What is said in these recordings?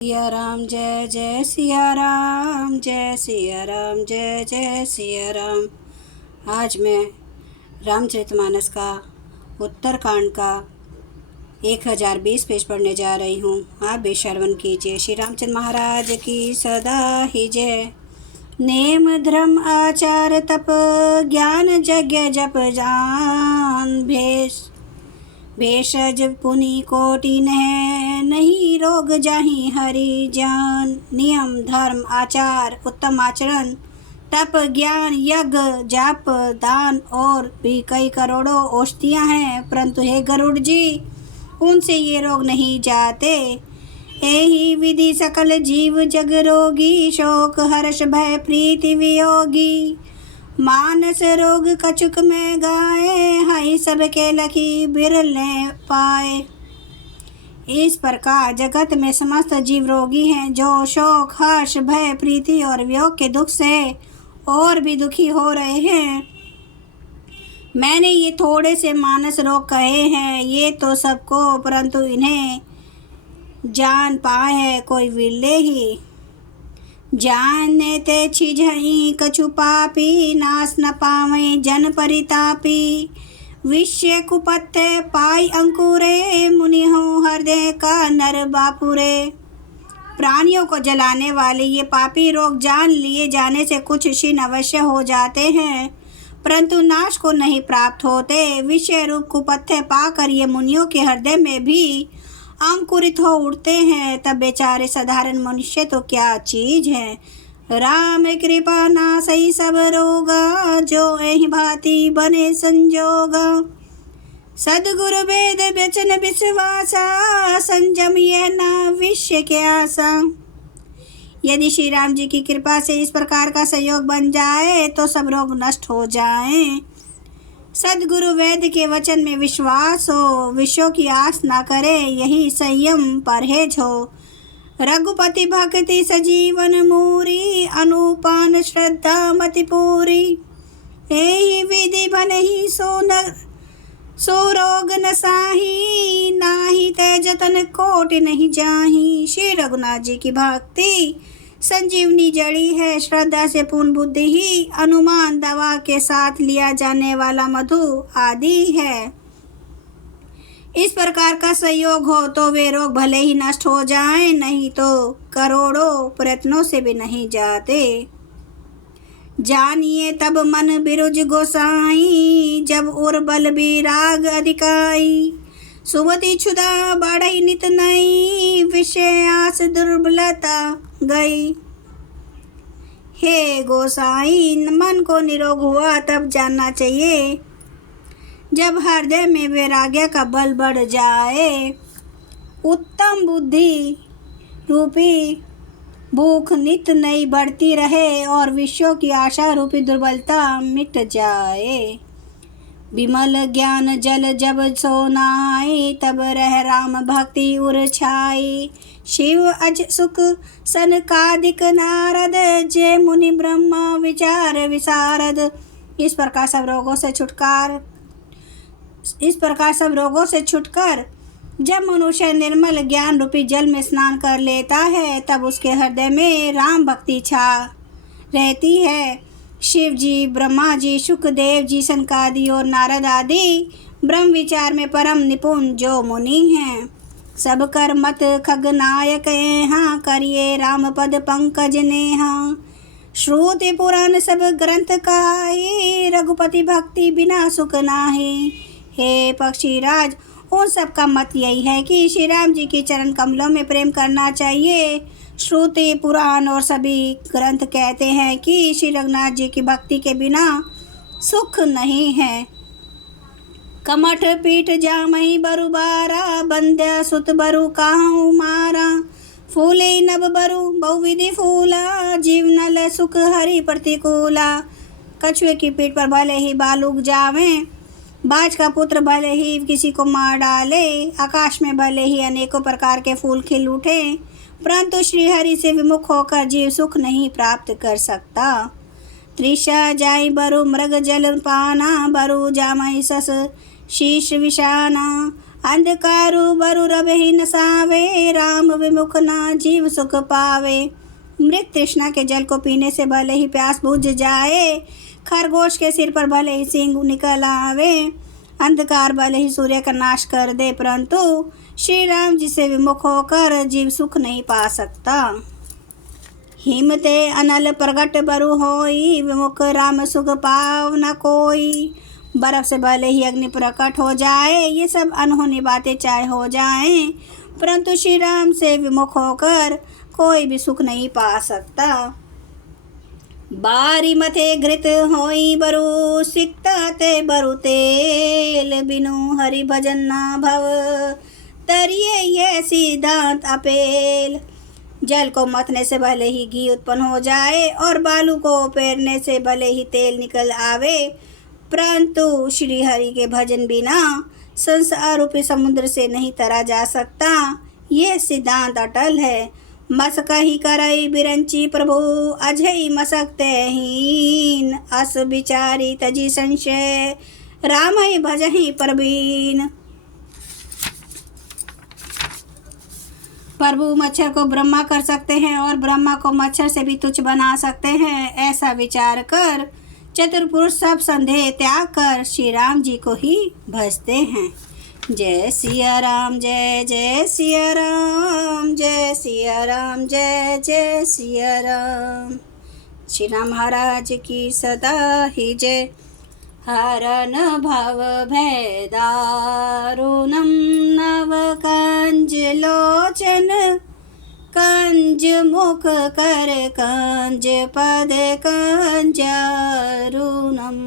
सिया राम जय जय सिया राम, जय सिया राम जय जय सिया राम। आज मैं रामचरितमानस का उत्तरकांड का 1020 पेज पढ़ने जा रही हूँ। आप भी श्रवण कीजिए। श्री रामचंद्र महाराज की सदा ही जय। नेम धर्म आचार तप ज्ञान यज्ञ जप जान, भेषज पुनि कोटि है नहीं रोग जाहि हरि जान। नियम धर्म आचार उत्तम आचरण, तप ज्ञान यज्ञ जाप दान और भी कई करोड़ों औषधियाँ हैं, परंतु हे गरुड़ जी उनसे ये रोग नहीं जाते। यही विधि सकल जीव जग रोगी, शोक हर्ष भय प्रीति वियोगी। मानस रोग कछुक में गाए, हाय सबके लखी बिरले पाए। इस प्रकार जगत में समस्त जीव रोगी हैं, जो शोक हर्ष भय प्रीति और वियोग के दुख से और भी दुखी हो रहे हैं। मैंने ये थोड़े से मानस रोग कहे हैं, ये तो सबको, परंतु इन्हें जान पाए है कोई विरले ही। जाने ते छिझई कछु पापी, नाश न पावे जन परितापी। विषय कुपथे पाई अंकुरे, मुनि हो हृदय का नर बापुरे। प्राणियों को जलाने वाले ये पापी रोग जान लिए जाने से कुछ क्षीण अवश्य हो जाते हैं, परंतु नाश को नहीं प्राप्त होते। विषय रूप कुपथे पाकर ये मुनियों के हृदय में भी अंकुरित हो उठते हैं, तब बेचारे साधारण मनुष्य तो क्या चीज है। राम कृपा नासई सब रोगा, जो एहि भांति बने संजोगा। सदगुरु वेद वचन विश्वासा, संजम यह न विषय के आशा। यदि श्री राम जी की कृपा से इस प्रकार का सहयोग बन जाए तो सब रोग नष्ट हो जाएं। सदगुरु वेद के वचन में विश्वास हो, विषयों की आस ना करे, यही संयम परहेज हो। रघुपति भक्ति सजीवन मूरी, अनुपान श्रद्धा मति पूरी। यही विधि भले ही सो रोग न साही, नाही ते जतन कोटि नहीं जाही। श्री रघुनाथ जी की भक्ति संजीवनी जड़ी है, श्रद्धा से पूर्ण बुद्धि ही अनुमान दवा के साथ लिया जाने वाला मधु आदि है। इस प्रकार का संयोग हो तो वे रोग भले ही नष्ट हो जाएं, नहीं तो करोड़ों प्रयत्नों से भी नहीं जाते। जानिए तब मन बिरुज गोसाई, जब उर बल विराग अधिकाई। सुमति क्षुधा बढ़ई नित नई, विषय आस दुर्बलता गई। हे गोसाई, मन को निरोग हुआ तब जानना चाहिए जब हृदय में वैराग्य का बल बढ़ जाए। उत्तम बुद्धि रूपी भूख नित नई बढ़ती रहे और विषयों की आशा रूपी दुर्बलता मिट जाए। विमल ज्ञान जल जब सो नहाई, तब रह राम भक्ति उर छाई। शिव अज सुख सनकादिक नारद, जय मुनि ब्रह्मा विचार विशारद। इस प्रकार सब रोगों से छुटकर जब मनुष्य निर्मल ज्ञान रूपी जल में स्नान कर लेता है, तब उसके हृदय में राम भक्ति छा रहती है। शिव जी, ब्रह्मा जी, शुकदेव जी, सनकादि और नारद आदि ब्रह्म विचार में परम निपुण जो मुनि हैं, सब कर मत खगनायक यहाँ, करिए राम पद पंकज नेहा। श्रुति पुराण सब ग्रंथ कहाई, रघुपति भक्ति बिना सुख नाहि। हे पक्षीराज, उन सब का मत यही है कि श्री राम जी के चरण कमलों में प्रेम करना चाहिए। श्रुति पुराण और सभी ग्रंथ कहते हैं कि श्री रघुनाथ जी की भक्ति के बिना सुख नहीं है। कमठ पीठ जामहि बरु बारा, बंध्या सुत बरु काहू मारा। फूले नभ बरु बहुविधि फूला, जीवनल सुख हरि प्रतिकूला। कछुए की पीठ पर भले ही बाल उग जावें, बाज का पुत्र भले ही किसी को मार डाले, आकाश में भले ही अनेकों प्रकार के फूल खिल उठे, परंतु श्रीहरि से विमुख होकर जीव सुख नहीं प्राप्त कर सकता। तृषा जाई बरु मृग जल पाना, बरु जामहि सस शीश विषाना। अंधकारु बरु रबहि न सावे, राम विमुख ना जीव सुख पावे। मृग तृष्णा के जल को पीने से भले ही प्यास बुझ जाए, खरगोश के सिर पर भले ही सींग निकल आवे, अंधकार भले ही सूर्य का नाश कर दे, परंतु श्री राम जी से विमुख होकर जीव सुख नहीं पा सकता। हिमते अनल प्रगट बरु होई, विमुख राम सुख पाव न कोई। बर्फ से भले ही अग्नि प्रकट हो जाए, ये सब अनहोनी बातें चाहे हो जाएं, परंतु श्री राम से विमुख होकर कोई भी सुख नहीं पा सकता। बारी मथे घृत होई बरु, सिकता ते बरु तेल, बिनु हरि भजन ना भव, तरिए ये सिद्धांत अपेल। जल को मथने से भले ही घी उत्पन्न हो जाए और बालू को पेरने से भले ही तेल निकल आवे, परंतु श्री हरि के भजन बिना संसार रूपी समुद्र से नहीं तरा जा सकता। ये सिद्धांत अटल है। मसक ही करई बिरंची प्रभु, अजय मसकते हीन, अस विचारी तजी संशय, राम ही भजहि परवीन। प्रभु मच्छर को ब्रह्मा कर सकते हैं और ब्रह्मा को मच्छर से भी तुच्छ बना सकते हैं, ऐसा विचार कर चतुर पुरुष सब संदेह त्याग कर श्री राम जी को ही भजते हैं। जय सिया राम, जय जय सिया राम, जय सिया राम, जय जय सिया राम। श्री राम महाराज की सदा ही जय। हरन भव भय दारुणं, नव कंज लोचन, कंज मुख कर कंज पद कंजारुणम,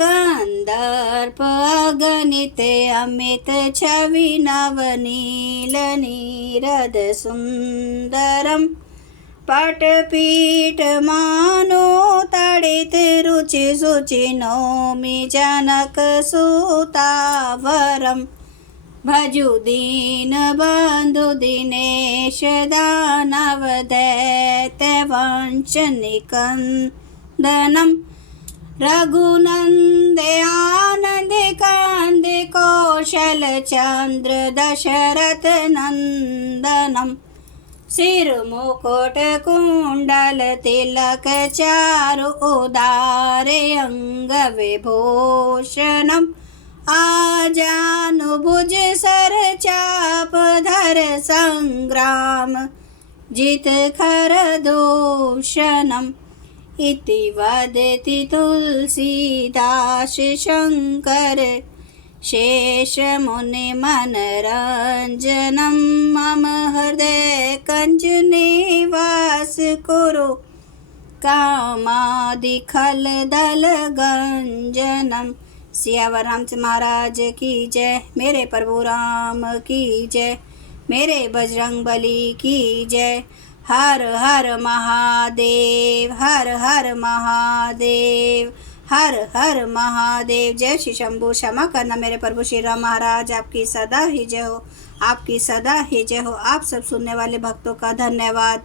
कंदर्प अगणित अमित छवि नवनील नीरद सुंदरम, पटपीठ मानो तड़ित रुचि सुचि नौमि जनक सुतावरम, भजु दीन बंधु दिनेश दानव दैत्य वंश निकंदनम, रघुनंदे आनंद कांद कौशल चंद्र दशरथ नंदनम, सिर मुकुट कुंडल तिलक चारु उदारे अंग विभूषणम, आजानुभुज सर चाप धर संग्राम जित खर दूषणम, इति वदति तुलसीदास शंकर शेष मुनि मनरंजनम, मम हृदय कंज निवास कुरु कामादि खल दल गंजनम। सियावर रामचंद्र महाराज की जय। मेरे प्रभु राम की जय। मेरे बजरंग बली की जय। हर हर महादेव, हर हर महादेव, हर हर महादेव। जय श्री शंभू। क्षमा करना मेरे प्रभु श्री राम महाराज, आपकी सदा ही जय हो, आपकी सदा ही जय हो। आप सब सुनने वाले भक्तों का धन्यवाद।